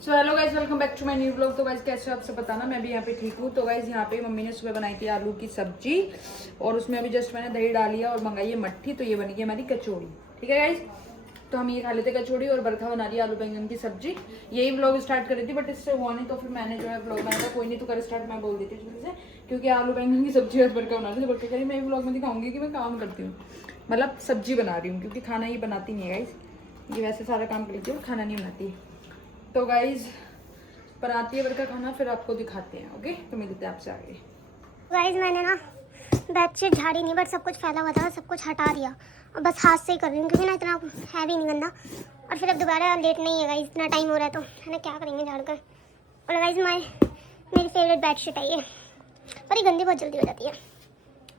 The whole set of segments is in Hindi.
So hello guys, welcome back to my new blog. तो गाइज कैसे हो आप सब बताना, मैं भी यहाँ पे ठीक हूँ। तो गाइज यहाँ पे मम्मी ने सुबह बनाई थी आलू की सब्जी और उसमें अभी जस्ट मैंने दही डाली है और मंगाई है मट्ठी। तो ये बनी है हमारी कचौड़ी। ठीक है गाइज, तो हम ये खा लेते कचौड़ी और बरखा बना रही है आलू बैंगन की सब्जी। यही ब्लॉग स्टार्ट करी थी बट इससे हुआ नहीं, तो फिर मैंने जो है ब्लॉग बनाया था। कोई नहीं, तो कर स्टार्ट, मैं बोल देती हूँ से, क्योंकि आलू बैंगन की सब्जी आज बरखा बना रही थी। बरखा कह रही मैं ब्लॉग में दिखाऊंगी कि मैं काम करती हूँ, मतलब सब्जी बना रही हूँ, क्योंकि खाना ये बनाती नहीं है गाइज। ये वैसे सारा काम कर लेती है और खाना नहीं बनाती। तो गाइज बनाती है बरखा खाना, फिर आपको दिखाते हैं। ओके, तो मिलते हैं आपसे आगे। गाइस मैंने ना बेडशीट झाड़ी नहीं, बट सब कुछ फैला हुआ था, सब कुछ हटा दिया और बस हाथ से ही कर रही हूँ, क्योंकि ना इतना है भी नहीं गंदा। और फिर अब दोबारा लेट नहीं है गाइस, इतना टाइम हो रहा है तो है ना, क्या करेंगे झाड़ कर। और गाइस मेरी फेवरेट बेडशीट है ये, पर ये गंदी बहुत जल्दी हो जाती है।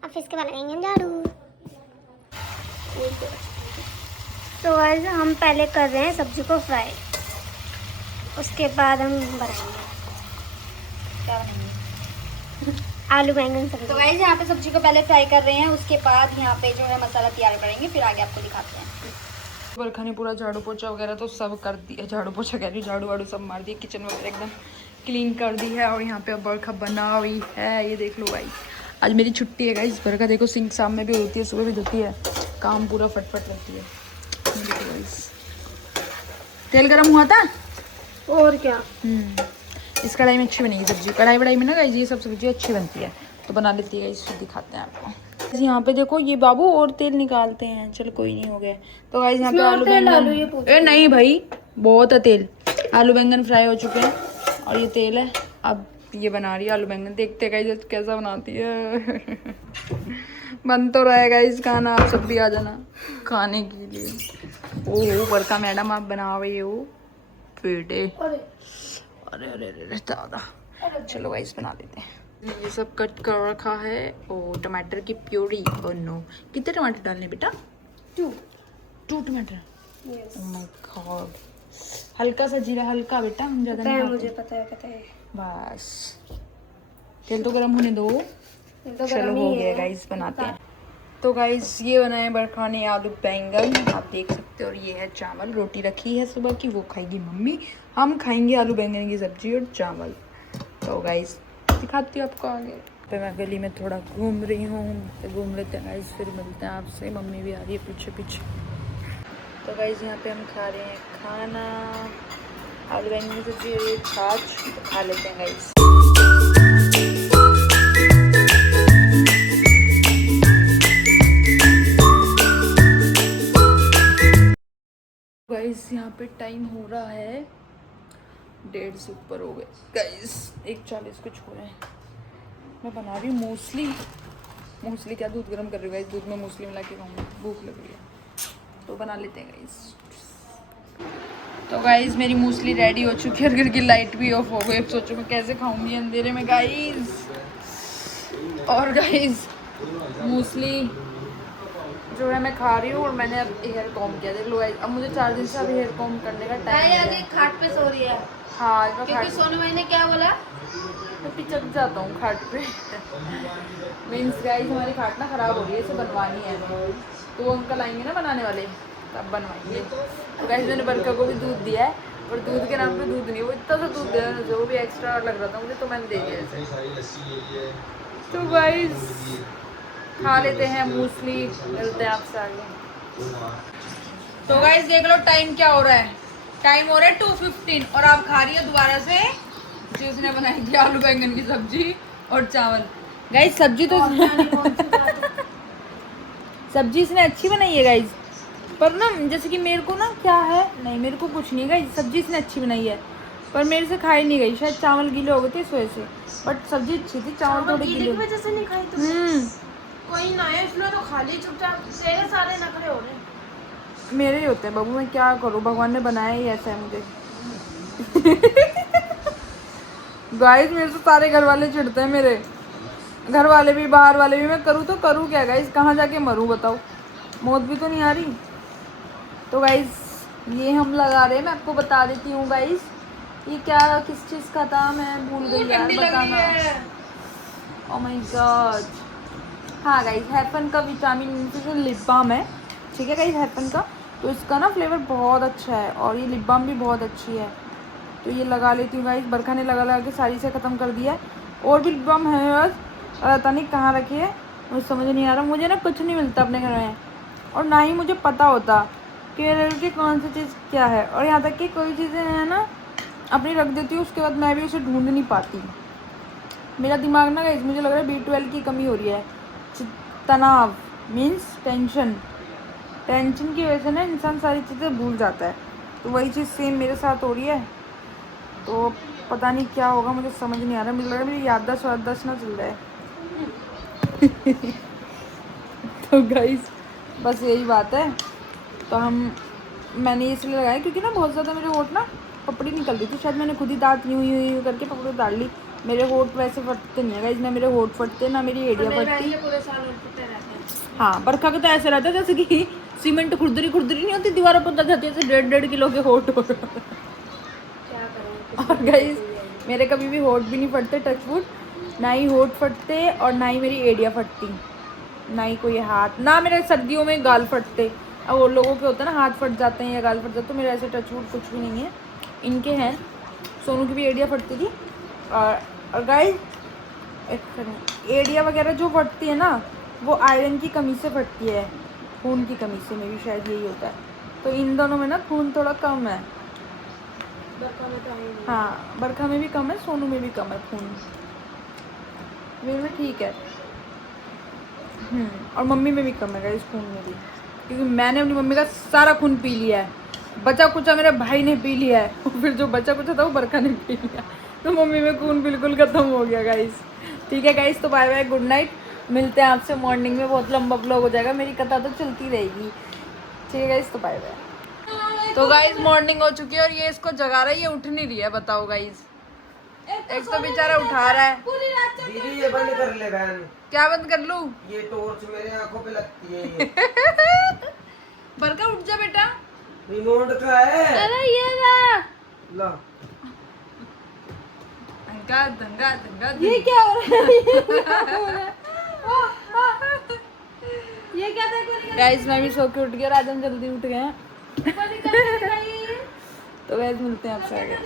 अब फिर इसके बाद लगाएंगे हम झाड़ू। तो गाइस हम पहले कर रहे हैं सब्जी को फ्राई, उसके बाद हम बनाएंगे क्या बनाएंगे, आलू बैंगन सब्जी। तो गाइस यहाँ पे सब्जी को पहले फ्राई कर रहे हैं, उसके बाद यहाँ पे जो है मसाला तैयार करेंगे, फिर आगे आपको दिखाते हैं। बरखा ने पूरा झाड़ू पोछा वगैरह तो सब कर दिया। झाड़ू पोछा कह रही, झाड़ू वाड़ू सब मार दिया, किचन वगैरह एकदम क्लीन कर दी है। और यहाँ पे अब बरखा बना हुई है, ये देख लो गाइस। आज मेरी छुट्टी है गाइस। बरखा देखो सिंक शाम में भी होती है, सुबह भी धोती है, काम पूरा फटफट रहती है। देखो गाइस, तेल गर्म हुआ था और क्या। इस कढ़ाई में अच्छी बनेगी सब्जी। कढ़ाई वढ़ाई में ना गाइस ये सब सब्जी अच्छी बनती है, तो बना लेती है गाइस, फिर दिखाते हैं आपको। यहाँ पे देखो ये बाबू और तेल निकालते हैं। चलो कोई नहीं, हो गया। तो गाइस यहाँ पे आलू बैंगन, ए नहीं भाई बहुत है तेल। आलू बैंगन फ्राई हो चुके हैं और ये तेल है। अब ये बना रही है आलू बैंगन, देखते हैं गाइस कैसा बनाती है। बन तो रहा है गाइस खाना, आप सब भी आ जाना खाने के लिए। ओह बरका मैडम आप बना रही हो बेटे। अरे अरे अरे दादा, चलो गाइस बना लेते हैं। ये सब कट कर रखा है और टमाटर की प्यूरी। और नो, कितने टमाटर डालने बेटा? टू टमाटर। ओह माय गॉड, हल्का सा जीरा, हल्का बेटा, हम ज्यादा नहीं खाते। मुझे पता है। बस तेल तो गर्म होने दो। चलो हो गया गाइस, बनाते हैं। तो गाइस ये बनाए बरखा ने आलू बैंगन, आप देख सकते हो। और ये है चावल, रोटी रखी है सुबह की, वो खाएगी मम्मी। हम खाएंगे आलू बैंगन की सब्जी और चावल। तो गाइस दिखाती हूँ आपको आगे। तो मैं गली में थोड़ा घूम रही हूँ, तो घूम लेते हैं गाइस, फिर मिलते हैं आपसे। मम्मी भी आ रही है पीछे पीछे। तो गाइस यहाँ पे हम खा रहे हैं खाना, आलू बैंगन की सब्जी और छाछ। तो खा लेते हैं गाइस। गाइस यहाँ पे टाइम हो रहा है 1:30 से ऊपर हो गए गाइस, 1:40 कुछ हो रहे हैं। मैं बना रही हूँ मूसली क्या, दूध गर्म कर रही हूँ गाइस। दूध में मूसली मिला के खाऊंगी, भूख लग रही है तो बना लेते हैं गाइस। तो गाइस मेरी मूसली रेडी हो चुकी है, घर की लाइट भी ऑफ हो गई। अब सोचो मैं कैसे खाऊंगी अंधेरे में गाइस। और गाइस मूसली जो है मैं खा रही हूँ और मैंने अब हेयर कॉम किया, देख लो गाइस। अब मुझे 4 दिन से अब हेयर कॉम करने का टाइम है। खाट पे सो रही है। हाँ, क्योंकि सोनू भाई ने क्या बोला, मैं पिचक जाता हूँ खाट पे। मीन्स गाइस हमारी खाट ना खराब हो रही है, इसे बनवानी है। तो वो अंकल आएंगे ना बनाने वाले, तब बनवाएंगे। तो गाइस मैंने बरका को भी दूध दिया है, और दूध के नाम पे दूध नहीं, वो इतना सा दूध दे रहा था, वो भी एक्स्ट्रा लग रहा था मुझे, तो मैंने दे दिया इसे। तो गाइस खा लेते हैं मूसली, मिलते हैं आपसे आगे। तो गाइस देख लो टाइम क्या हो रहा है। टाइम हो रहा है 2:15 और आप खा रही है दोबारा से जो उसने बनाई थी आलू बैंगन की सब्जी और चावल। गाइस सब्जी तो सब्जी इसने अच्छी बनाई है गाइस, पर ना जैसे कि मेरे को ना क्या है, नहीं मेरे को कुछ नहीं गाइस, सब्जी इसने अच्छी बनाई है पर मेरे से खाई नहीं गई। शायद चावल गीले हो गए थे इस वजह से, बट सब्जी अच्छी थी। चावल थोड़े गीले की वजह से नहीं खाई तो कोई ना है, इसमें तो खाली चुपचाप तेरे सारे नखरे हो रहे हैं। मेरे ही होते हैं बाबू, मैं क्या करूँ, भगवान ने बनाया ही ऐसा है मुझे। गाइस मेरे से सारे घर वाले चिढ़ते हैं, मेरे घर वाले भी बाहर वाले भी। मैं करूँ तो करूँ क्या गाइस, कहाँ जाके मरूँ बताओ, मौत भी तो नहीं आ रही। तो गाइस ये हम लगा रहे हैं, मैं आपको बता देती हूँ गाइस। ये क्या किस चीज़ का था मैं भूल गई यार, बताना। ओह माय गॉड, हाँ गाइस हैफन का विटामिन जो लिप बाम है, ठीक है गाइस हैफन का। तो इसका ना फ्लेवर बहुत अच्छा है और ये लिप बाम भी बहुत अच्छी है। तो ये लगा लेती हूँ गाइस। बरखा ने लगा लगा के सारी से ख़त्म कर दिया है। और भी बम है बस, पता नहीं कहाँ रखे है, मुझे समझ नहीं आ रहा। मुझे ना कुछ नहीं मिलता अपने घर में, और ना ही मुझे पता होता कि कौन सी चीज़ क्या है। और यहाँ तक कि कोई चीज़ें हैं ना अपनी रख देती हूँ, उसके बाद मैं भी उसे ढूंढ नहीं पाती। मेरा दिमाग ना गाइस, मुझे लग रहा है B12 की कमी हो रही है। तनाव मीन्स टेंशन की वजह से ना इंसान सारी चीज़ें भूल जाता है। तो वही चीज़ सेम मेरे साथ हो रही है। तो पता नहीं क्या होगा, मुझे समझ नहीं आ रहा। मुझे लग रहा है मेरी याददाश्त ना चल रहा है। तो गाइस बस यही बात है। तो मैंने इसलिए लगाया क्योंकि ना बहुत ज़्यादा मेरे होठ ना पपड़ी निकल रही थी। शायद मैंने खुद ही दांत यूं करके पपड़ी उतार ली। मेरे होठ वैसे फटते नहीं है गाइस, ना मेरे होठ फटते ना मेरी एड़ियाँ फटती। पूरे साल होठ फटते रहते हैं। हाँ, बरखा का तो ऐसे रहता है जैसे कि सीमेंट खुरदरी नहीं होती दीवारों पर, जाती है 1.5 किलो के होठ हो। क्या करें। और गाइस मेरे कभी भी होठ भी नहीं फटते, टच वुड। ना ही होठ फटते और ना ही मेरी एड़ियाँ फटती, ना ही कोई हाथ, ना मेरे सर्दियों में गाल फटते। अब वो लोगों के होते हैं ना हाथ फट जाते हैं या गाल फट जाते, तो मेरा ऐसे टच वुड कुछ भी नहीं है। इनके हैं। सोनू की भी एड़ियाँ फटती थी। और गाइस एड़ियाँ वगैरह जो फटती है ना, वो आयरन की कमी से फटती है, खून की कमी से। में भी शायद यही होता है। तो इन दोनों में ना खून थोड़ा कम है। बरखा में तो है ही नहीं। हाँ, बरखा में भी कम है, सोनू में भी कम है खून। मेरे में ठीक है। और मम्मी में भी कम है गाइस, खून में भी, क्योंकि मैंने अपनी मम्मी का सारा खून पी लिया है। बचा कुचा मेरे भाई ने पी लिया है, और फिर जो बचा कुचा था वो बरखा ने पी लिया। तो मम्मी में खून बिल्कुल खत्म हो गया गाइस। ठीक है गाइस, तो बाय बाय, गुड नाइट। मिलते हैं आपसे मॉर्निंग में। बहुत लंबा ब्लॉग हो जाएगा, मेरी कथा तो चलती रहेगी। ठीक है गाइस, तो बाय बाय। तो गाइस मॉर्निंग हो चुकी है और ये इसको जगा रहा है, ये उठ नहीं रही है। बताओ गाइस, एक तो बेचारा उठा रहा है। दीदी ये बंद कर ले बहन। क्या बंद कर लूं? ये टॉर्च मेरे आंखों पे लगती है ये। बरका उठ जा बेटा। रिमोट का है। अरे ये ना ला दंगा दंगा दंगा, ये क्या हो रहा है? ये क्या था? गाइस मैं भी सो के उठ गया, आज हम जल्दी उठ गए हैं। तो गाइस मिलते हैं आपसे आगे।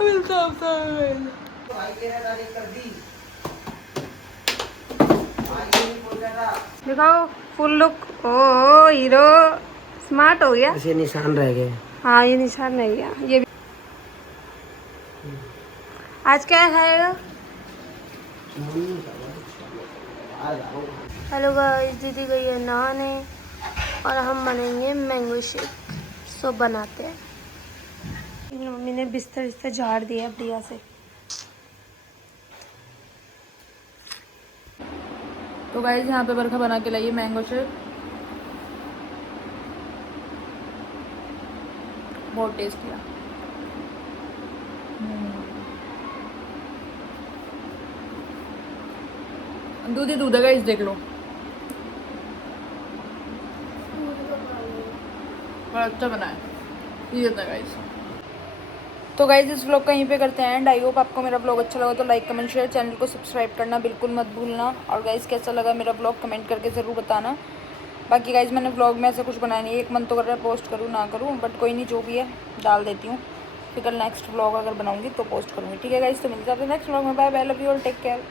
मिलते हैं आपसे आगे। भाई तेरा गाड़ी कर दी। भाई नहीं बोल रहा था। दिखाओ फुल लुक। ओ हीरो स्मार्ट हो गया। ऐसे निशान रह गए। हाँ ये निशान रह गया। ये भी आज क्या खाएगा? हेलो गाइस, दीदी गई है नहाने और हम बनेंगे मैंगो शेक। सो बनाते हैं। मम्मी ने बिस्तर झाड़ दिया बढ़िया से। तो गाइस यहाँ पे बरखा बना के लाइए मैंगो शेक, बहुत टेस्टी है। दूध ही दूध है गाइस, देख लो, बड़ा अच्छा बना है। ये था गाइस। तो गाइस इस व्लॉग का यहीं पे करते हैं एंड। आई होप आपको मेरा व्लॉग अच्छा लगा तो लाइक कमेंट शेयर, चैनल को सब्सक्राइब करना बिल्कुल मत भूलना। और गाइस कैसा लगा मेरा व्लॉग कमेंट करके ज़रूर बताना। बाकी गाइस मैंने व्लॉग में ऐसा कुछ बनाया नहीं है, एक मन तो कर रहा है पोस्ट करूँ ना करूँ, बट कोई नहीं, जो भी है डाल देती हूँ। फिर कल नेक्स्ट व्लॉग अगर बनाऊँगी तो पोस्ट करूँगी। ठीक है गाइस, तो मिलते हैं नेक्स्ट व्लॉग में। Bye bye, love you all, take care.